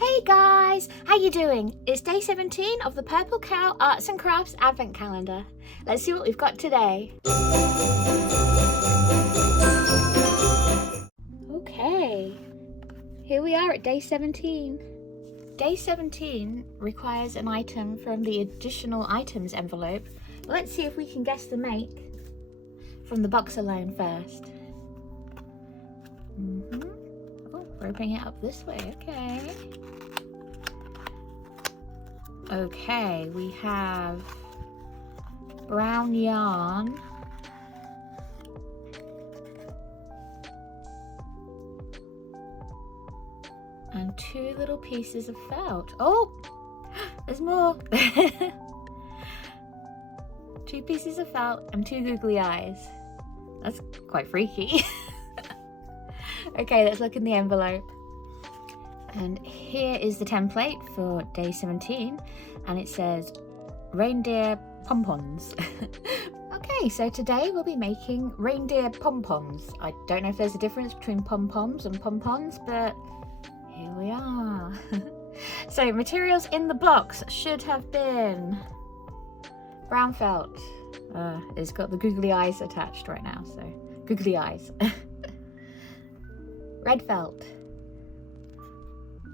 Hey guys, how you doing? It's day 17 of the Purple Cow Arts and Crafts Advent Calendar. Let's see what we've got today. Okay, here we are at day 17. Day 17 requires an item from the additional items envelope. Let's see if we can guess the make from the box alone first. Oh, we're opening it up this way, okay. Okay, we have brown yarn, and 2 little pieces of felt. Oh, there's more. 2 pieces of felt and 2 googly eyes. That's quite freaky. Okay, let's look in the envelope. And here is the template for day 17, and it says reindeer pom-poms. Okay, so today we'll be making reindeer pom-poms. I don't know if there's a difference between pom-poms and pom-poms, but here we are. So materials in the box should have been brown felt. It's got the googly eyes attached right now, so googly eyes. Red felt,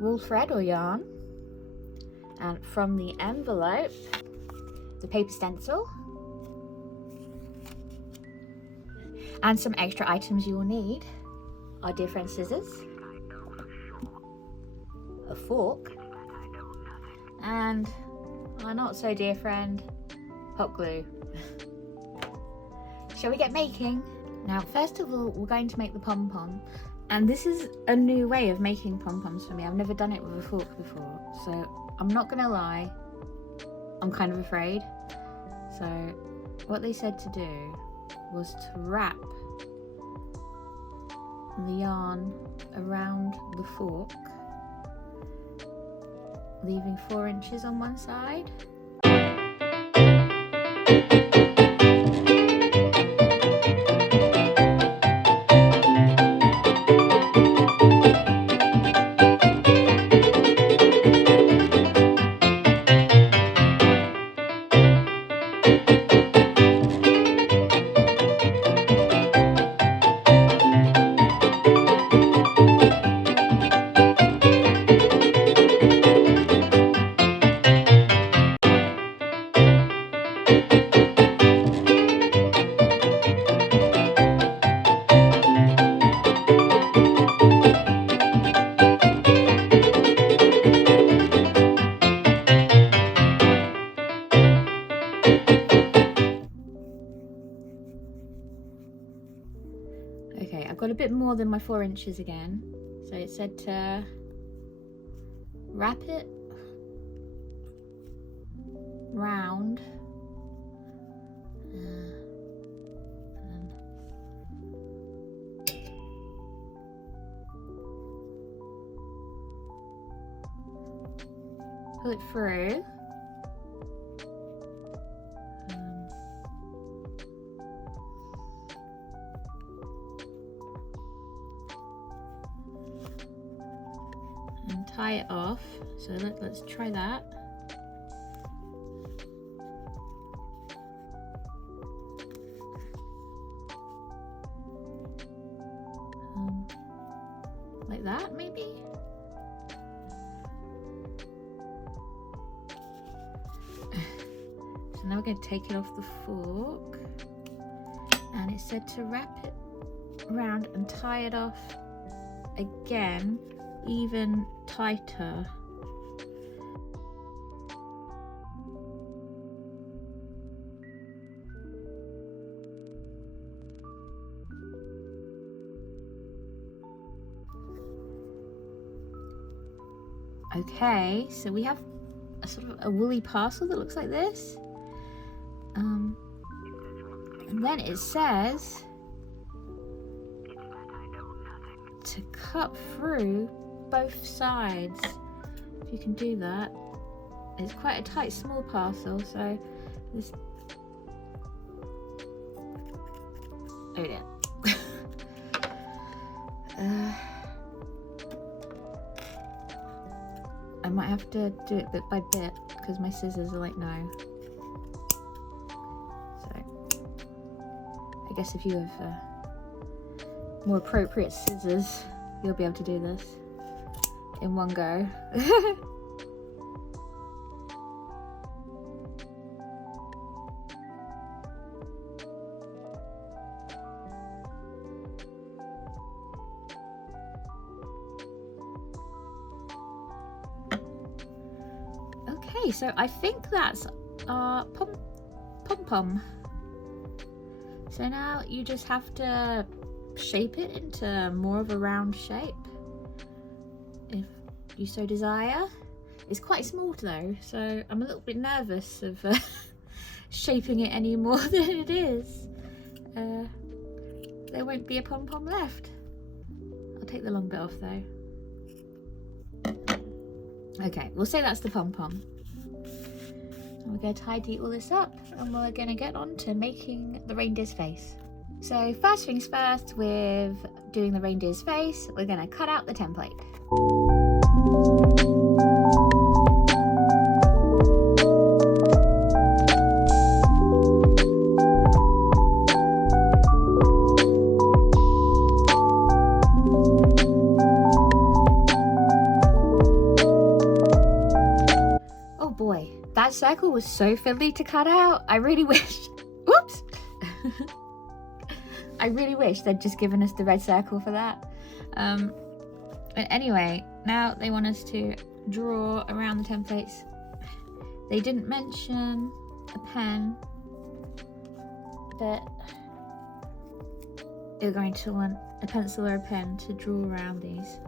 wool thread or yarn, and from the envelope, the paper stencil, and some extra items you will need are dear friend scissors, a fork, and our not so dear friend, hot glue. Shall we get making? Now, first of all, we're going to make the pom-pom. And this is a new way of making pom-poms for me. I've never done it with a fork before. So I'm not gonna lie, I'm kind of afraid. So what they said to do was to wrap the yarn around the fork, leaving 4 inches on one side. Okay, I've got a bit more than my 4 inches again. So it said to wrap it round and pull it through. And tie it off. So let's try that. Like that, maybe? So now we're going to take it off the fork. And it said to wrap it around and tie it off again, even tighter. Okay, so we have a sort of a woolly parcel that looks like this. And then it says to cut through both sides. If you can do that. It's quite a tight small parcel, so this, oh yeah. I might have to do it bit by bit because my scissors are like no. So I guess if you have more appropriate scissors, you'll be able to do this in one go. Okay, so I think that's our pom-pom. So now you just have to shape it into more of a round shape if you so desire. It's quite small though, so I'm a little bit nervous of shaping it any more than it is. There won't be a pom-pom left. I'll take the long bit off though. Okay, we'll say that's the pom-pom. We're going to tidy all this up and we're going to get on to making the reindeer's face. So first things first, with doing the reindeer's face, we're going to cut out the template. Oh boy, that circle was so fiddly to cut out. I really wish, whoops. I really wish they'd just given us the red circle for that. But anyway, now they want us to draw around the templates. They didn't mention a pen, but you're going to want a pencil or a pen to draw around these.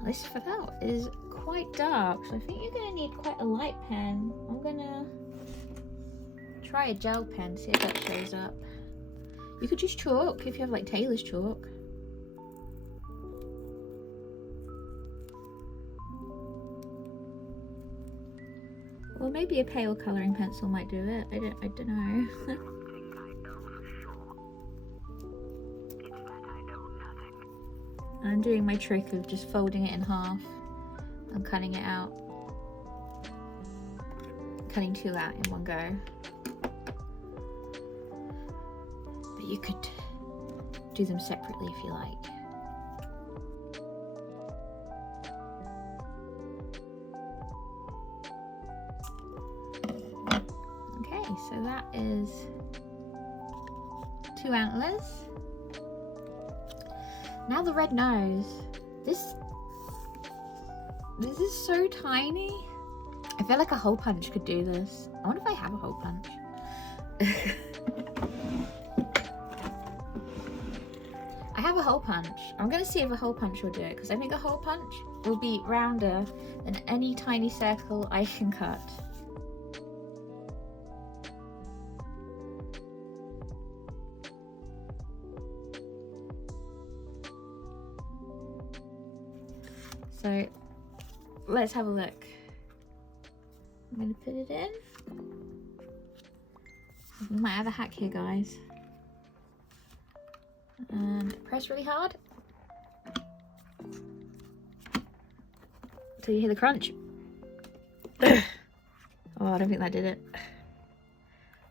Now, this felt is quite dark, so I think you're going to need quite a light pen. I'm going to try a gel pen, see if that shows up. You could use chalk if you have like Taylor's chalk. Or maybe a pale colouring pencil might do it. I don't know. I'm doing my trick of just folding it in half and cutting it out. Cutting two out in one go. But you could do them separately if you like. Okay, so that is 2 antlers. Now the red nose. This is so tiny. I feel like a hole punch could do this. I wonder if I have a hole punch. I have a hole punch. I'm gonna see if a hole punch will do it, because I think a hole punch will be rounder than any tiny circle I can cut. So let's have a look. I'm gonna put it in. We might have a hack here, guys. And press really hard till you hear the crunch. Oh, I don't think that did it.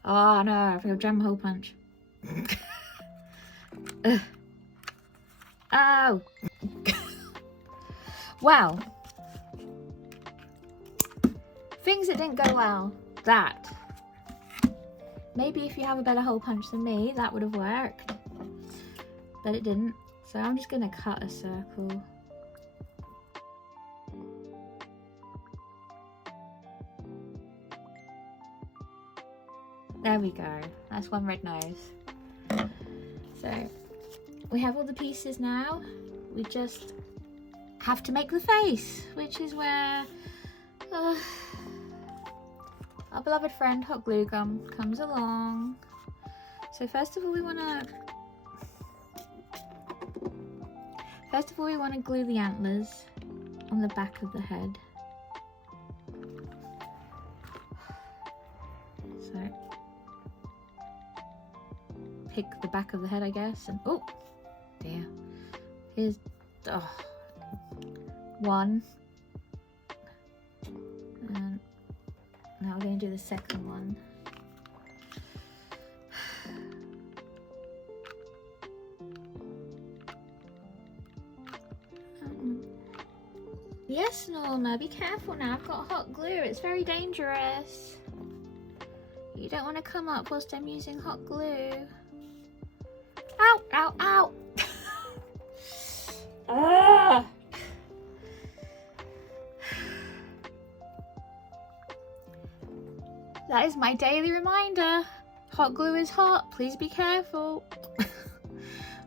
Oh no, I think I've jammed a hole punch. Oh. Wow. Things that didn't go well. That. Maybe if you have a better hole punch than me, that would have worked. But it didn't. So I'm just going to cut a circle. There we go. That's one red nose. So we have all the pieces now. We just have to make the face, which is where our beloved friend Hot Glue Gum comes along. So first of all we want to glue the antlers on the back of the head. So pick the back of the head, I guess, and oh dear, here's 1, we're going to do the second one. Yes, Norma, be careful now. I've got hot glue. It's very dangerous. You don't want to come up whilst I'm using hot glue. Ow, ow, ow. Ah. That is my daily reminder. Hot glue is hot. Please be careful.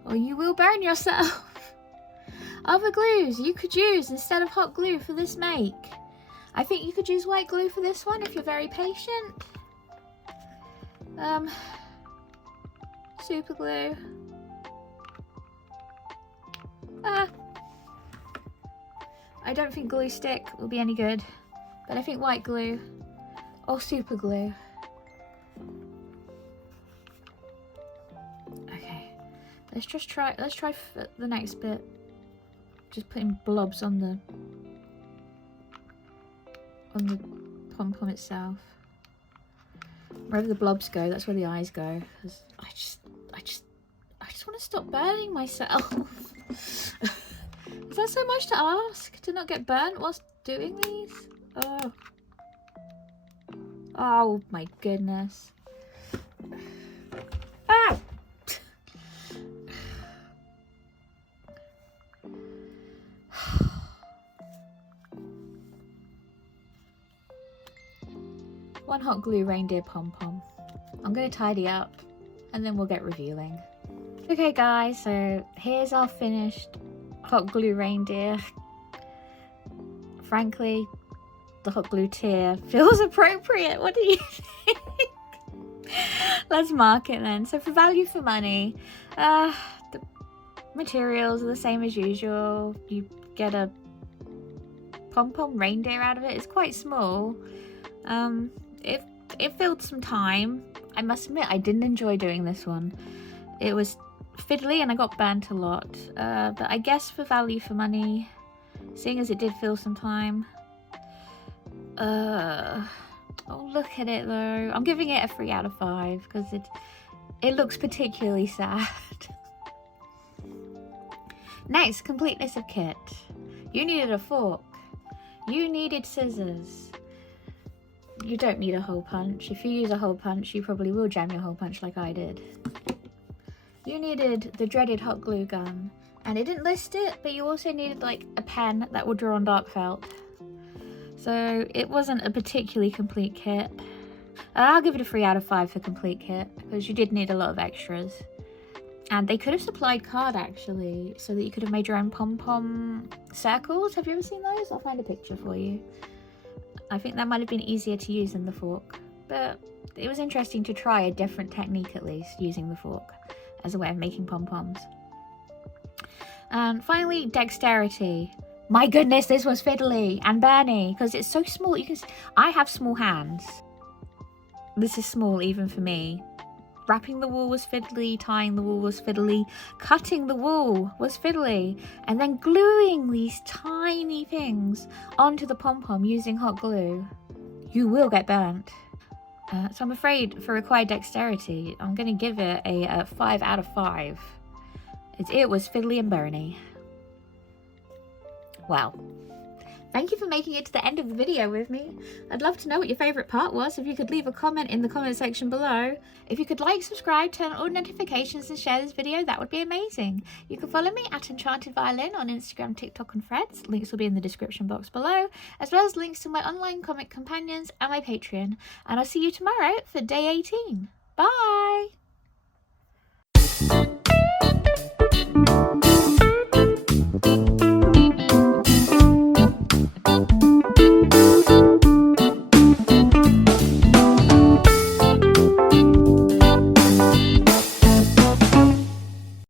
Or you will burn yourself. Other glues you could use instead of hot glue for this make. I think you could use white glue for this one if you're very patient. Super glue. I don't think glue stick will be any good, but I think white glue or super glue. Okay, let's try for the next bit. Just putting blobs on the pom-pom itself. Wherever the blobs go, that's where the eyes go. 'Cause I just want to stop burning myself. Is that so much to ask? To not get burnt whilst doing these? Oh. Oh my goodness. Ah! One hot glue reindeer pom-pom. I'm going to tidy up and then we'll get reviewing. Okay guys, so here's our finished hot glue reindeer. Frankly, the hot glue tier feels appropriate. What do you think? Let's mark it then. So for value for money, the materials are the same as usual. You get a pom-pom reindeer out of it. It's quite small. It filled some time. I must admit, I didn't enjoy doing this one. It was fiddly and I got burnt a lot. But I guess for value for money, seeing as it did fill some time. Oh, look at it though. I'm giving it a 3 out of 5 because it looks particularly sad. Next, completeness of kit. You needed a fork. You needed scissors. You don't need a hole punch. If you use a hole punch, you probably will jam your hole punch like I did. You needed the dreaded hot glue gun. And it didn't list it, but you also needed like a pen that would draw on dark felt. So it wasn't a particularly complete kit. I'll give it a 3 out of 5 for complete kit because you did need a lot of extras. And they could have supplied card actually, so that you could have made your own pom-pom circles. Have you ever seen those? I'll find a picture for you. I think that might have been easier to use than the fork, but it was interesting to try a different technique at least, using the fork as a way of making pom-poms. And finally, dexterity. My goodness, this was fiddly and burny because it's so small. You can see, I have small hands. This is small even for me. Wrapping the wool was fiddly, tying the wool was fiddly, cutting the wool was fiddly, and then gluing these tiny things onto the pom-pom using hot glue. You will get burnt. So I'm afraid for required dexterity, I'm going to give it a 5 out of 5. It was fiddly and burny. Well, thank you for making it to the end of the video with me. I'd love to know what your favourite part was. If you could leave a comment in the comment section below. If you could like, subscribe, turn on all notifications and share this video, that would be amazing. You can follow me at Enchanted Violin on Instagram, TikTok and Threads. Links will be in the description box below, as well as links to my online comic companions and my Patreon. And I'll see you tomorrow for day 18. Bye!